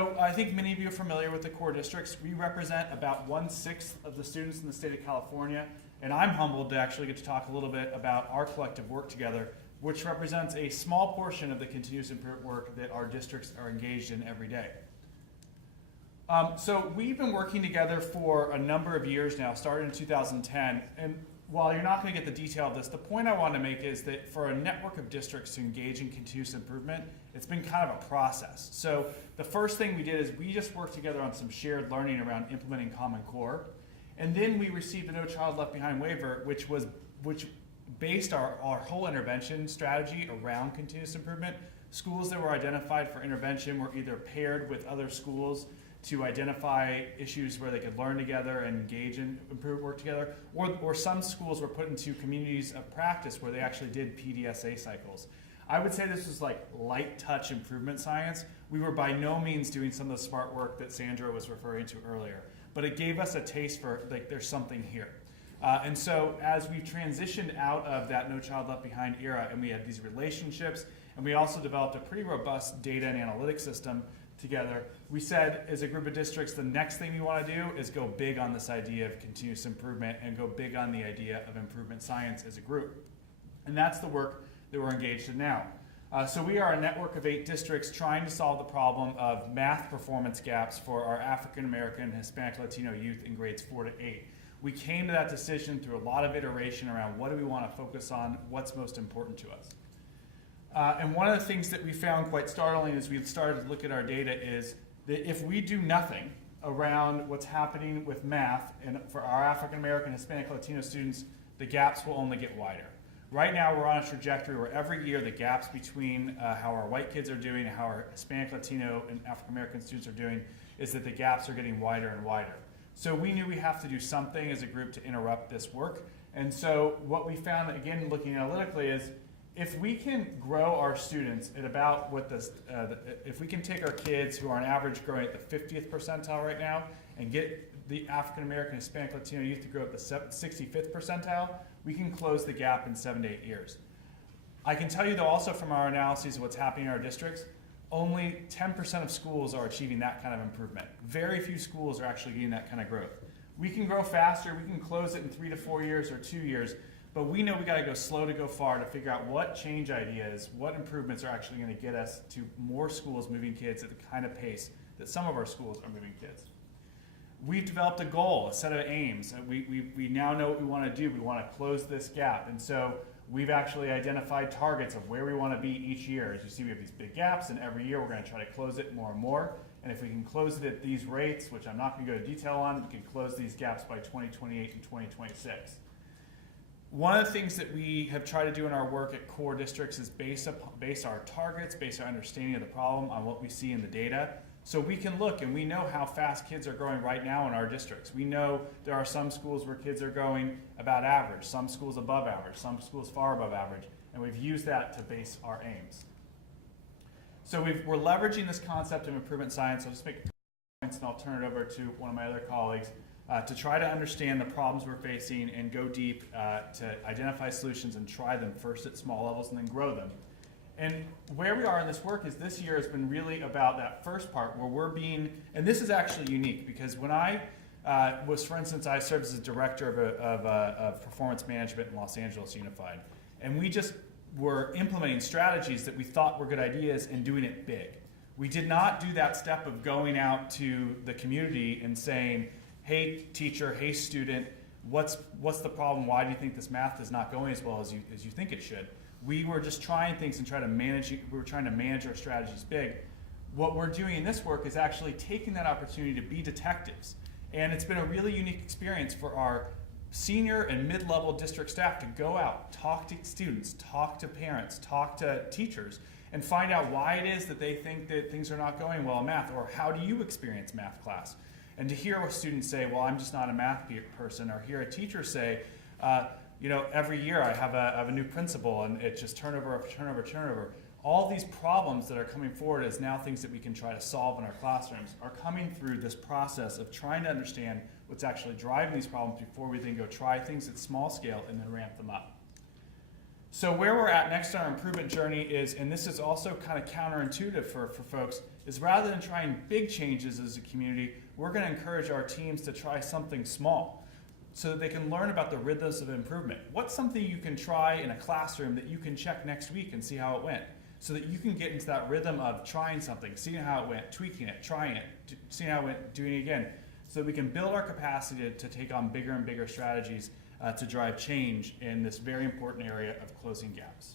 So I think many of you are familiar with the core districts. We represent about 1/6 of the students in the state of California, and I'm humbled to actually get to talk a little bit about our collective work together, which represents a small portion of the continuous improvement work that our districts are engaged in every day. So we've been working together for a number of years now, started in 2010, and while you're not going to get the detail of this, the point I want to make is that for a network of districts to engage in continuous improvement, it's been kind of a process. So the first thing we did is we just worked together on some shared learning around implementing Common Core, and then we received the No Child Left Behind waiver, which based our whole intervention strategy around continuous improvement. Schools that were identified for intervention were either paired with other schools to identify issues where they could learn together and engage in improved work together, or some schools were put into communities of practice where they actually did PDSA cycles. I would say this was like light touch improvement science. We were by no means doing some of the smart work that Sandra was referring to earlier, but it gave us a taste for like there's something here. And so as we transitioned out of that No Child Left Behind era and we had these relationships, and we also developed a pretty robust data and analytics system together, we said as a group of districts, the next thing we want to do is go big on this idea of continuous improvement and go big on the idea of improvement science as a group. And that's the work that we're engaged in now. So we are a network of 8 districts trying to solve the problem of math performance gaps for our African American, Hispanic, Latino youth in grades 4 to 8. We came to that decision through a lot of iteration around what do we want to focus on, what's most important to us. And one of the things that we found quite startling as we started to look at our data is that if we do nothing around what's happening with math, and for our African American, Hispanic, Latino students, the gaps will only get wider. Right now we're on a trajectory where every year the gaps between how our white kids are doing and how our Hispanic, Latino, and African American students are doing is that the gaps are getting wider and wider. So we knew we have to do something as a group to interrupt this work. And so what we found, again, looking analytically, is if we can grow our students at about what this, if we can take our kids who are on average growing at the 50th percentile right now and get the African American, Hispanic, Latino youth to grow at the 65th percentile, we can close the gap in 7 to 8 years. I can tell you though also from our analyses of what's happening in our districts, only 10% of schools are achieving that kind of improvement. Very few schools are actually getting that kind of growth. We can grow faster, we can close it in 3 to 4 years or 2 years, but we know we got to go slow to go far to figure out what change ideas, what improvements are actually going to get us to more schools moving kids at the kind of pace that some of our schools are moving kids. We've developed a goal, a set of aims. We now know what we want to do. We want to close this gap. And so we've actually identified targets of where we want to be each year. As you see, we have these big gaps, and every year we're going to try to close it more and more. And if we can close it at these rates, which I'm not going to go into detail on, we can close these gaps by 2028 and 2026. One of the things that we have tried to do in our work at core districts is base our targets, base our understanding of the problem on what we see in the data. So we can look and we know how fast kids are growing right now in our districts. We know there are some schools where kids are going about average, some schools above average, some schools far above average, and we've used that to base our aims. So we're leveraging this concept of improvement science. I'll just make points and I'll turn it over to one of my other colleagues to try to understand the problems we're facing and go deep to identify solutions and try them first at small levels and then grow them. And where we are in this work is this year has been really about that first part where we're being, and this is actually unique because when I was, for instance, I served as a director of performance management in Los Angeles Unified, and we just were implementing strategies that we thought were good ideas and doing it big. We did not do that step of going out to the community and saying, hey teacher, hey student, what's the problem? Why do you think this math is not going as well as you think it should? We were just trying things and we were trying to manage our strategies big. What we're doing in this work is actually taking that opportunity to be detectives. And it's been a really unique experience for our senior and mid-level district staff to go out, talk to students, talk to parents, talk to teachers, and find out why it is that they think that things are not going well in math, or how do you experience math class? And to hear a student say, well, I'm just not a math person, or hear a teacher say, you know, every year I have a new principal and it's just turnover after turnover after turnover. All these problems that are coming forward as now things that we can try to solve in our classrooms are coming through this process of trying to understand what's actually driving these problems before we then go try things at small scale and then ramp them up. So where we're at next on our improvement journey is, and this is also kind of counterintuitive for folks, is rather than trying big changes as a community, we're going to encourage our teams to try something small so that they can learn about the rhythms of improvement. What's something you can try in a classroom that you can check next week and see how it went? So that you can get into that rhythm of trying something, seeing how it went, tweaking it, trying it, seeing how it went, doing it again, so that we can build our capacity to take on bigger and bigger strategies to drive change in this very important area of closing gaps.